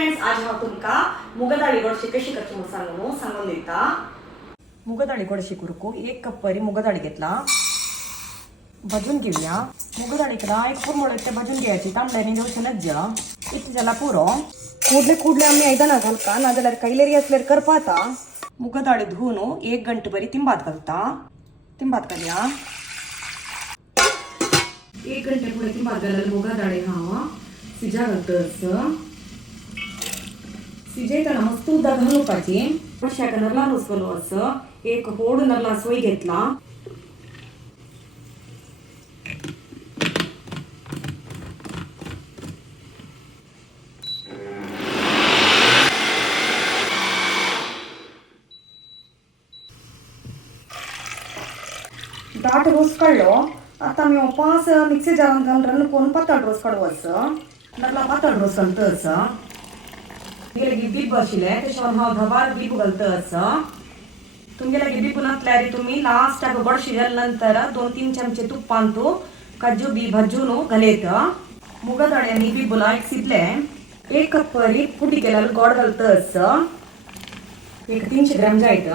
Friends, आज हांव तुमकां मुगा दाळी गोडशे कशी करची म्हणून सांगून दिता। मुगा दाळी गोडशे करूंक 1 कप परी मुगा दाळी घेतला, भाजून घेऊया। मुगा दाळीकडा एक पुरमळ ते भाजून घ्यायची, तांबड्याने घेवचे नज्जा इतके जाला पुरो ಕೂಡ್ಲೆ आम्ही ಐದನ घालका नाजाल्यार कैलेरी असल्यार करपाता। मुगा दाळी धुवून 1 गंटे बरी तिंबात घालता, तिंबात घालया। 1 गंटे पुढे तिंबात घालल्यार मुगा दाळी हांव सिजा घालतस। सिजयतना मस्त उदक घालूपाची, कशाक नरला रोसलो असं एक होड नरला सोय घेतला। दाट रोस काढलो। आता मी वापस मिक्सी जारान घालून कोण पातळ रोस काढू असं नरला पातळ रोस घालतं असं गेले बीब आशिल्ले त्याच्यावर हांव धबार बीब घालतं असं। तुमगेले बीब नासल्यार तुम्ही लास्टाक गोड शिजल्या नंतर 2-3 चमचे तुपान तू काजू बी भाजून घालयत। मुगा दाळी आनी बीबला एक शिजले 1 कप परी पुडी केल्यार गोड घालतं असं एक 300 ग्राम जायत।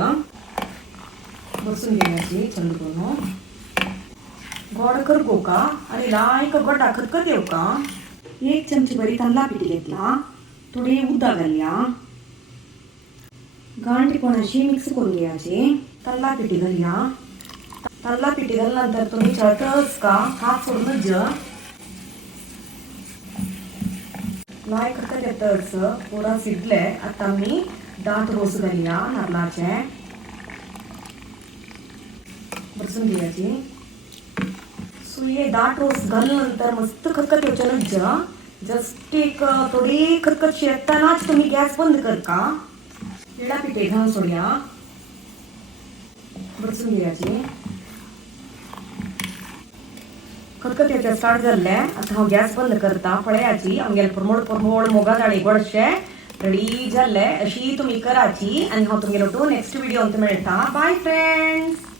बसून घेण्याची चंद करून गोड करगो का आणि लायक गोडा खतखत येऊ का। 1 चमचे बरी तांदळा पिठी घेतला, थोडी उदक घालया, गांठीपणाशी मिक्स करून घ्यायची। तांदळा पिठी घालया, तांदळा पिठी घालल्यानंतर तुम्ही चळतच का हात सोडून ज लायक खतखत येतच पुरा शिजले। आता मी दाट रोस घालया नारळाचे, बसून घ्यायची। सो हे दाट रोस घालल्यानंतर मस्त खतखत येवच्या जस्ट एक थोडी खतखत शिजतानाच तुम्ही गॅस बंद कर का येडा पिठे घालून सोडया, बसून घ्यायची। खतखत येवच्या स्टार्ट जाल्ले, आता हांव गॅस बंद करता। पळयाची आमगेले परमोड मुगा दाळी गोडशे रेडी जाल्ले। अशी तुम्ही कराची आणि हांव तुमगेलो नेक्स्ट व्हिडिओ मेळटा। Bye friends.